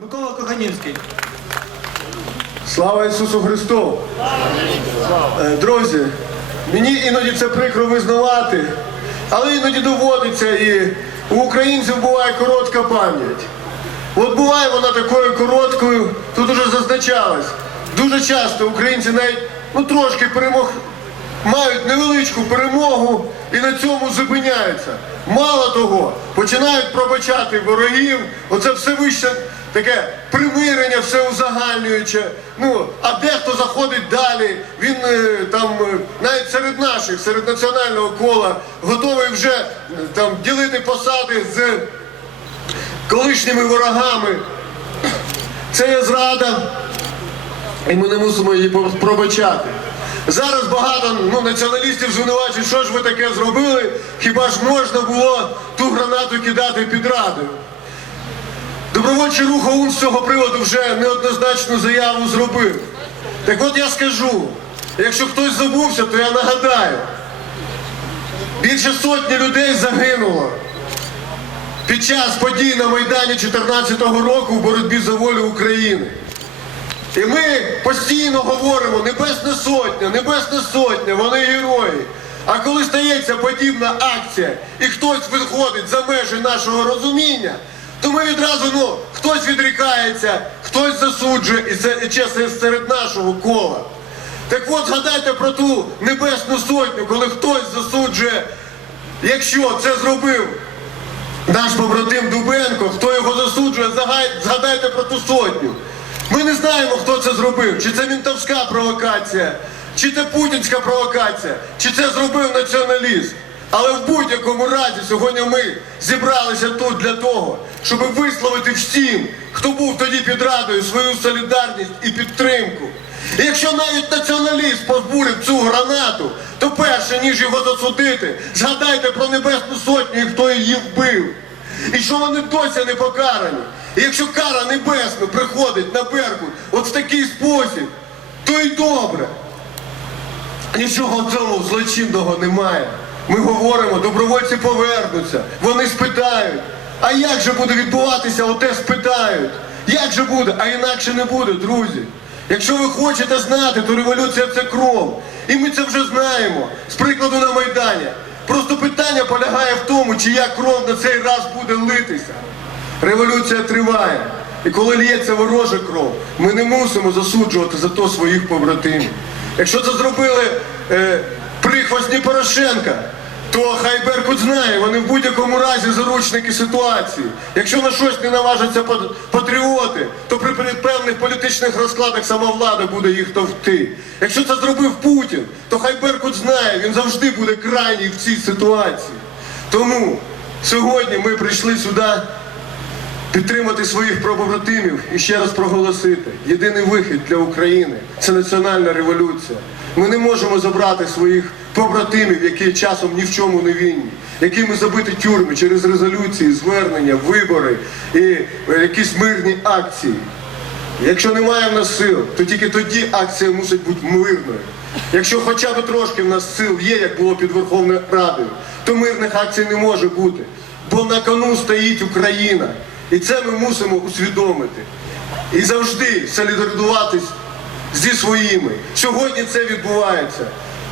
Микола Коханівський. Слава Ісусу Христу! Е, Друзі, мені іноді це прикро визнавати, але іноді доводиться і у українців буває коротка пам'ять. От буває вона такою короткою, тут уже зазначалось. Дуже часто українці навіть ну, трошки перемог мають невеличку перемогу і на цьому зупиняються. Мало того, починають пробачати ворогів, оце все вище таке примирення, все узагальнююче. Ну, а дехто заходить далі, він е, там е, навіть серед наших, серед національного кола, готовий вже е, там ділити посади з колишніми ворогами. Це є зрада, і ми не мусимо її пробачати. Зараз багато ну, націоналістів звинувачують, що ж ви таке зробили, хіба ж можна було ту гранату кидати під радою. Добровольчий рух ОУН з цього приводу вже неоднозначну заяву зробив. Так от я скажу, якщо хтось забувся, то я нагадаю. Більше сотні людей загинуло під час подій на Майдані 2014 року в боротьбі за волю України. І ми постійно говоримо Небесна Сотня, Небесна Сотня, вони герої. А коли стається подібна акція і хтось виходить за межі нашого розуміння, то ми відразу, ну, хтось відрікається, хтось засуджує, і це і чесно серед нашого кола. Так от згадайте про ту Небесну Сотню, коли хтось засуджує, якщо це зробив наш побратим Дубенко, хто його засуджує, згадайте про ту сотню. Ми не знаємо, хто це зробив, чи це мінтовська провокація, чи це путінська провокація, чи це зробив націоналіст. Але в будь-якому разі сьогодні ми зібралися тут для того, щоб висловити всім, хто був тоді під радою, свою солідарність і підтримку. І якщо навіть націоналіст позбурив цю гранату, то перше, ніж його засудити, згадайте про Небесну Сотню і хто її вбив. І що вони досі не покарані. І якщо кара небесна приходить на Беркут от в такий спосіб, то й добре. Нічого в цьому злочинного немає. Ми говоримо, добровольці повернуться, вони спитають. А як же буде відбуватися, оте спитають. Як же буде? А інакше не буде, друзі. Якщо ви хочете знати, то революція це кров. І ми це вже знаємо. З прикладу на Майдані. Просто питання полягає в тому, чия кров на цей раз буде литися. Революція триває. І коли лється ворожа кров, ми не мусимо засуджувати за то своїх побратимів. Якщо це зробили е, прихвостні Порошенка, то хай Беркут знає, вони в будь-якому разі заручники ситуації. Якщо на щось не наважаться патріоти, то при певних політичних розкладах сама влада буде їх товкти. Якщо це зробив Путін, то хай Беркут знає, він завжди буде крайній в цій ситуації. Тому сьогодні ми прийшли сюди підтримати своїх побратимів і ще раз проголосити. Єдиний вихід для України це національна революція. Ми не можемо забрати своїх побратимів, які часом ні в чому не винні, якими забити тюрми через резолюції, звернення, вибори і е, якісь мирні акції. Якщо немає в нас сил, то тільки тоді акція мусить бути мирною. Якщо хоча б трошки в нас сил є, як було під Верховною Радою, то мирних акцій не може бути. Бо на кону стоїть Україна. І це ми мусимо усвідомити. І завжди солідаризуватись зі своїми. Сьогодні це відбувається.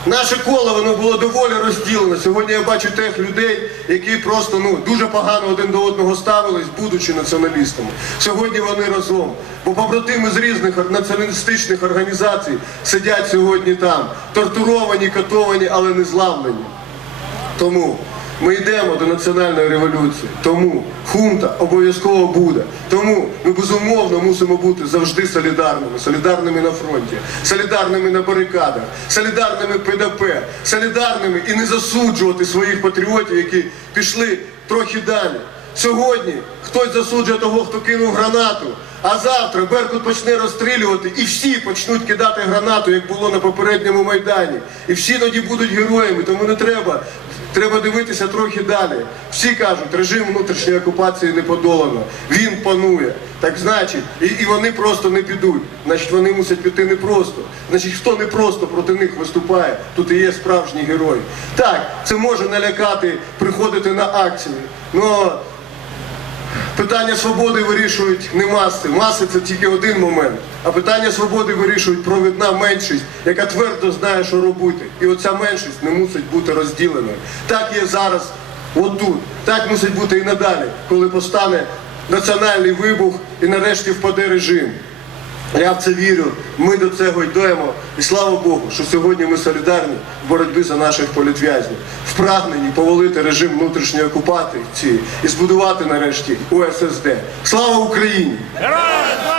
Наше коло воно було доволі розділено. Сьогодні я бачу тих людей, які просто ну дуже погано один до одного ставились, будучи націоналістами. Сьогодні вони разом. Бо побратими з різних націоналістичних організацій сидять сьогодні там, тортуровані, катовані, але не зламлені. Тому ми йдемо до національної революції. Тому хунта обов'язково буде. Тому ми безумовно мусимо бути завжди солідарними, солідарними на фронті, солідарними на барикадах, солідарними ПДП, солідарними і не засуджувати своїх патріотів, які пішли трохи далі. Сьогодні хтось засуджує того, хто кинув гранату, а завтра Беркут почне розстрілювати і всі почнуть кидати гранату, як було на попередньому майдані. І всі тоді будуть героями, тому не треба. Треба дивитися трохи далі. Всі кажуть, режим внутрішньої окупації не подолано. Він панує. Так значить, і, і вони просто не підуть. Значить, вони мусять піти не просто. Значить, хто не просто проти них виступає, тут і є справжній герой. Так, це може налякати, приходити на акції. Но Питання свободи вирішують не маси. Маси це тільки один момент. А питання свободи вирішують провідна меншість, яка твердо знає, що робити. І оця меншість не мусить бути розділеною. Так є зараз, отут. Так мусить бути і надалі, коли постане національний вибух і нарешті впаде режим. Я в це вірю. Ми до цього йдемо. І слава Богу, що сьогодні ми солідарні в боротьбі за наших політв'язнів, впрагнені повалити режим внутрішньої окупації і збудувати нарешті УССД. Слава Україні! Героям!